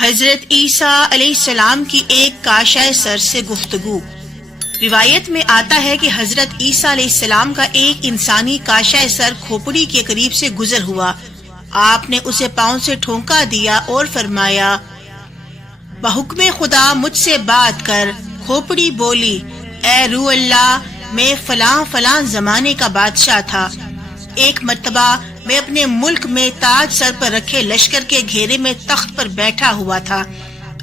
حضرت عیسیٰ علیہ السلام کی ایک کاشہ سر سے گفتگو۔ روایت میں آتا ہے کہ حضرت عیسیٰ علیہ السلام کا ایک انسانی کاشہ سر کھوپڑی کے قریب سے گزر ہوا۔ آپ نے اسے پاؤں سے ٹھونکا دیا اور فرمایا، بحکم خدا مجھ سے بات کر۔ کھوپڑی بولی، اے روح اللہ، میں فلاں فلاں زمانے کا بادشاہ تھا۔ ایک مرتبہ میں اپنے ملک میں تاج سر پر رکھے لشکر کے گھیرے میں تخت پر بیٹھا ہوا تھا۔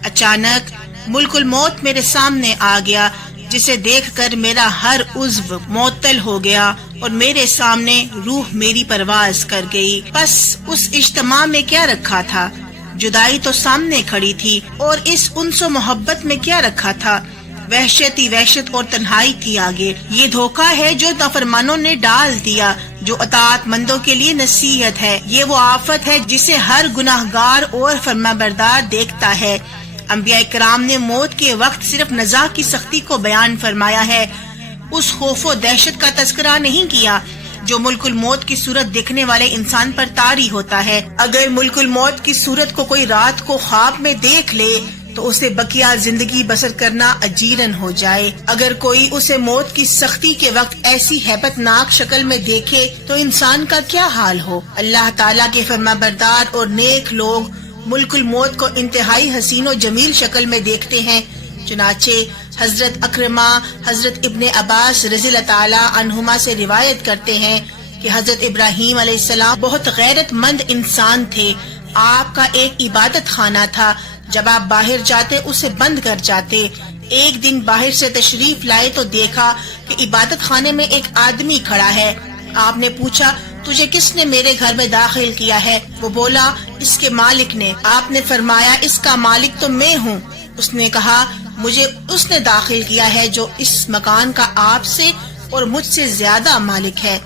اچانک ملک الموت میرے سامنے آ گیا، جسے دیکھ کر میرا ہر عضو معطل ہو گیا اور میرے سامنے روح میری پرواز کر گئی۔ بس اس اجتماع میں کیا رکھا تھا؟ جدائی تو سامنے کھڑی تھی، اور اس انس و محبت میں کیا رکھا تھا؟ وحشت ہی وحشت اور تنہائی تھی آگے۔ یہ دھوکہ ہے جو نافرمانوں نے ڈال دیا، جو اطاعت مندوں کے لیے نصیحت ہے۔ یہ وہ آفت ہے جسے ہر گناہگار اور فرمانبردار دیکھتا ہے۔ انبیاء کرام نے موت کے وقت صرف نزاع کی سختی کو بیان فرمایا ہے، اس خوف و دہشت کا تذکرہ نہیں کیا جو ملک الموت کی صورت دیکھنے والے انسان پر طاری ہوتا ہے۔ اگر ملک الموت کی صورت کو کوئی رات کو خواب میں دیکھ لے تو اسے بقیہ زندگی بسر کرنا اجیرن ہو جائے۔ اگر کوئی اسے موت کی سختی کے وقت ایسی ہیبت ناک شکل میں دیکھے تو انسان کا کیا حال ہو۔ اللہ تعالیٰ کے فرمانبردار اور نیک لوگ ملک الموت کو انتہائی حسین و جمیل شکل میں دیکھتے ہیں۔ چنانچہ حضرت اکرمہ حضرت ابن عباس رضی اللہ تعالیٰ عنہما سے روایت کرتے ہیں کہ حضرت ابراہیم علیہ السلام بہت غیرت مند انسان تھے۔ آپ کا ایک عبادت خانہ تھا، جب آپ باہر جاتے اسے بند کر جاتے۔ ایک دن باہر سے تشریف لائے تو دیکھا کہ عبادت خانے میں ایک آدمی کھڑا ہے۔ آپ نے پوچھا، تجھے کس نے میرے گھر میں داخل کیا ہے؟ وہ بولا، اس کے مالک نے۔ آپ نے فرمایا، اس کا مالک تو میں ہوں۔ اس نے کہا، مجھے اس نے داخل کیا ہے جو اس مکان کا آپ سے اور مجھ سے زیادہ مالک ہے۔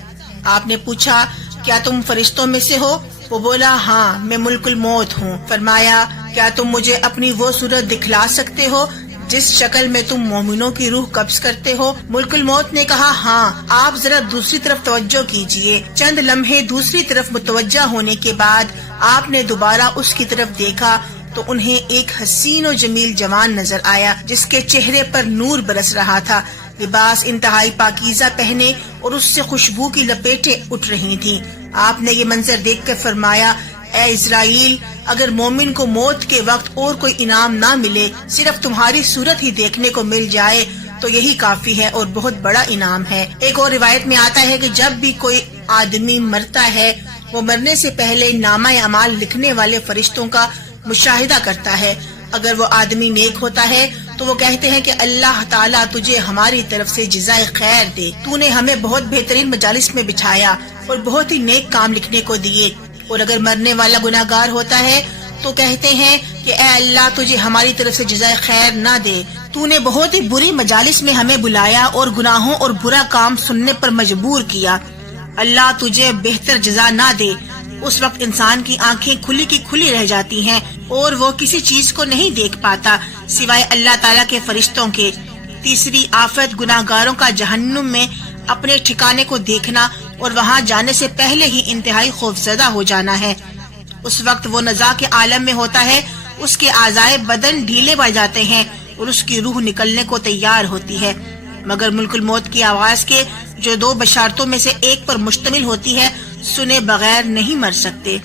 آپ نے پوچھا، کیا تم فرشتوں میں سے ہو؟ وہ بولا، ہاں، میں ملک الموت ہوں۔ فرمایا، کیا تم مجھے اپنی وہ صورت دکھلا سکتے ہو جس شکل میں تم مومنوں کی روح قبض کرتے ہو؟ ملک الموت نے کہا، ہاں۔ آپ ذرا دوسری طرف توجہ کیجئے۔ چند لمحے دوسری طرف متوجہ ہونے کے بعد آپ نے دوبارہ اس کی طرف دیکھا تو انہیں ایک حسین و جمیل جوان نظر آیا جس کے چہرے پر نور برس رہا تھا۔ لباس انتہائی پاکیزہ پہنے اور اس سے خوشبو کی لپیٹیں اٹھ رہی تھیں۔ آپ نے یہ منظر دیکھ کر فرمایا، اے اسرائیل، اگر مومن کو موت کے وقت اور کوئی انعام نہ ملے، صرف تمہاری صورت ہی دیکھنے کو مل جائے تو یہی کافی ہے اور بہت بڑا انعام ہے۔ ایک اور روایت میں آتا ہے کہ جب بھی کوئی آدمی مرتا ہے، وہ مرنے سے پہلے نامہ اعمال لکھنے والے فرشتوں کا مشاہدہ کرتا ہے۔ اگر وہ آدمی نیک ہوتا ہے تو وہ کہتے ہیں کہ اللہ تعالیٰ تجھے ہماری طرف سے جزائے خیر دے، تو نے ہمیں بہت بہترین مجالس میں بٹھایا اور بہت ہی نیک کام لکھنے کو دیے۔ اور اگر مرنے والا گناہگار ہوتا ہے تو کہتے ہیں کہ اے اللہ تجھے ہماری طرف سے جزائے خیر نہ دے، تو نے بہت ہی بری مجالس میں ہمیں بلایا اور گناہوں اور برا کام سننے پر مجبور کیا، اللہ تجھے بہتر جزا نہ دے۔ اس وقت انسان کی آنکھیں کھلی کی کھلی رہ جاتی ہیں اور وہ کسی چیز کو نہیں دیکھ پاتا سوائے اللہ تعالیٰ کے فرشتوں کے۔ تیسری آفت گناہگاروں کا جہنم میں اپنے ٹھکانے کو دیکھنا اور وہاں جانے سے پہلے ہی انتہائی خوفزدہ ہو جانا ہے۔ اس وقت وہ نزاع کے عالم میں ہوتا ہے، اس کے اعضائے بدن ڈھیلے پڑ جاتے ہیں اور اس کی روح نکلنے کو تیار ہوتی ہے، مگر ملک الموت کی آواز کے جو دو بشارتوں میں سے ایک پر مشتمل ہوتی ہے سنے بغیر نہیں مر سکتے۔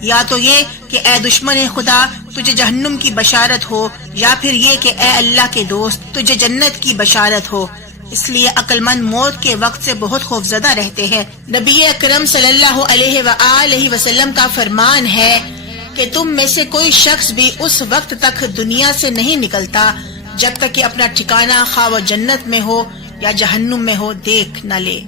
یا تو یہ کہ اے دشمن خدا تجھے جہنم کی بشارت ہو، یا پھر یہ کہ اے اللہ کے دوست تجھے جنت کی بشارت ہو۔ اس لیے عقل مند موت کے وقت سے بہت خوفزدہ رہتے ہیں۔ نبی اکرم صلی اللہ علیہ وآلہ وسلم کا فرمان ہے کہ تم میں سے کوئی شخص بھی اس وقت تک دنیا سے نہیں نکلتا جب تک کہ اپنا ٹھکانہ خواہ وہ جنت میں ہو یا جہنم میں ہو دیکھ نہ لے۔